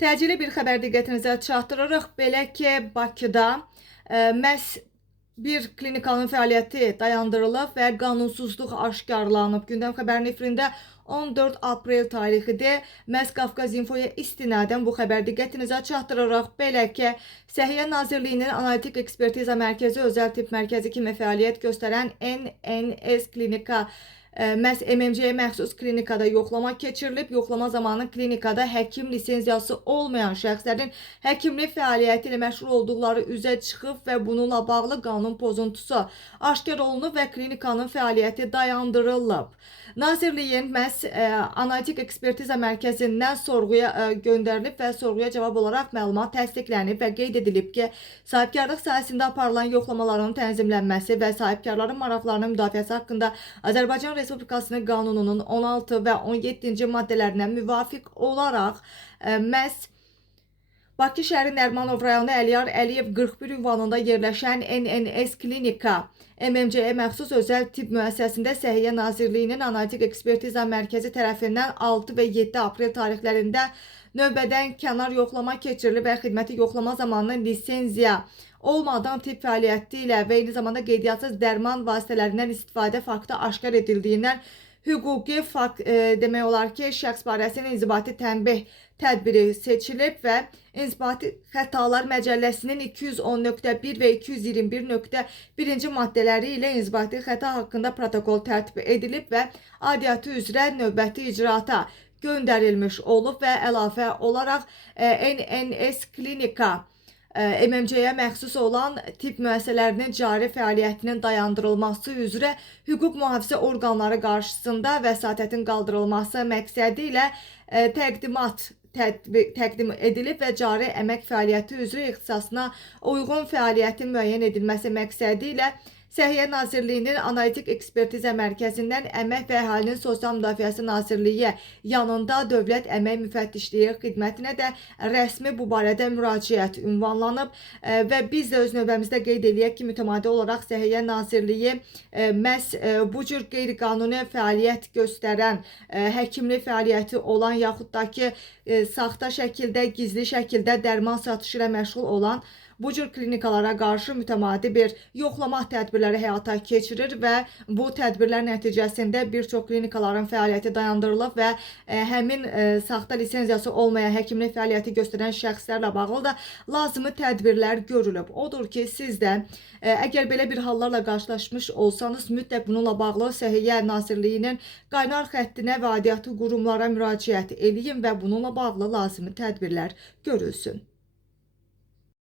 Təcili bir xəbər diqqətinizə çatdırırıq. Belə ki, Bakıda məhz bir klinikanın fəaliyyəti dayandırılıb və qanunsuzluq aşkarlanıb. Gündəm xəbərinin efirində 14 aprel tarixidir. Məhz Qafqaz İnfoya istinadən bu xəbər diqqətinizə çatdırırıq. Belə ki, Səhiyyə Nazirliyinin Analitik Ekspertiza Mərkəzi Özəl Tibb Mərkəzi kimi fəaliyyət göstərən NNS klinika məhz MMC-yə məxsus klinikada yoxlama keçirilib. Yoxlama zamanı klinikada həkim lisenziyası olmayan şəxslərin həkimlik fəaliyyəti ilə məşğul olduqları üzə çıxıb və bununla bağlı qanun pozuntusu aşkar olunub və klinikanın fəaliyyəti dayandırılıb. Nazirliyin məhz Analitik Ekspertiza Mərkəzindən sorğuya göndərilib və sorğuya cavab olaraq məlumat təsdiqlənib və qeyd edilib ki, sahibkarlıq sahəsində aparılan yoxlamaların tənzimlənməsi və sahibkarların maraqlarının müdafiəsi haqqında Azərbaycan Respublikasının qanununun 16 və 17-ci maddələrinə müvafiq olaraq məhz Bakı şəhəri Nərimanov rayonu Əliyar Əliyev 41 ünvanında yerləşən NNS klinika MMC-yə məxsus özəl tibb müəssisəsində Səhiyyə Nazirliyinin Analitik Ekspertiza Mərkəzi tərəfindən 6 və 7 aprel tarixlərində növbədən kənar yoxlama keçirilib və xidməti yoxlama zamanı lisenziya olmadan tibb fəaliyyəti ilə və eyni zamanda qeydiyyatсız dərman vasitələrindən istifadə faktı aşkar edildiyindən hüquqi fakt demək olar ki, şəxs barəsində inzibati tənbih tədbiri seçilib və İnzibati Xətalar Məcəlləsinin 210.1 və 221.1-ci maddələri ilə inzibati xəta haqqında protokol tərtib edilib və aidiyyatı üzrə növbəti icraata göndərilmiş olub və əlavə olaraq NNS klinika MMC-yə məxsus olan tibb müəssisələrinin cari fəaliyyətinin dayandırılması üzrə hüquq mühafizə orqanları qarşısında vəsatətin qaldırılması məqsədi ilə təqdim edilib və cari əmək fəaliyyəti üzrə ixtisasına uyğun fəaliyyətin müəyyən edilməsi məqsədi ilə Səhiyyə Nazirliyinin Analitik Ekspertiza Mərkəzindən Əmək və Əhalinin Sosial Müdafiəsi Nazirliyi yanında Dövlət Əmək Müfəttişliyi xidmətinə də rəsmi bu barədə müraciət ünvanlanıb və biz də öz növbəmizdə qeyd eləyək ki, mütəmadi olaraq Səhiyyə Nazirliyi məhz bu cür qeyri-qanuni fəaliyyət göstərən, həkimlik fəaliyyəti olan yaxud da ki, saxta şəkildə, gizli şəkildə dərman satışı ilə məşğul olan bu cür klinikalara qarşı mütəmadi bir yoxlama tədbirləri həyata keçirir və bu tədbirlər nəticəsində bir çox klinikaların fəaliyyəti dayandırılıb və həmin saxta lisenziyası olmayan həkimlik fəaliyyəti göstərən şəxslərlə bağlı da lazımi tədbirlər görülüb. Odur ki, siz də əgər belə bir hallarla qarşılaşmış olsanız, mütləq bununla bağlı Səhiyyə Nazirliyinin qaynar xəttinə və aidiyyatı qurumlara müraciət edin və bununla bağlı lazımi tədbirlər görülsün.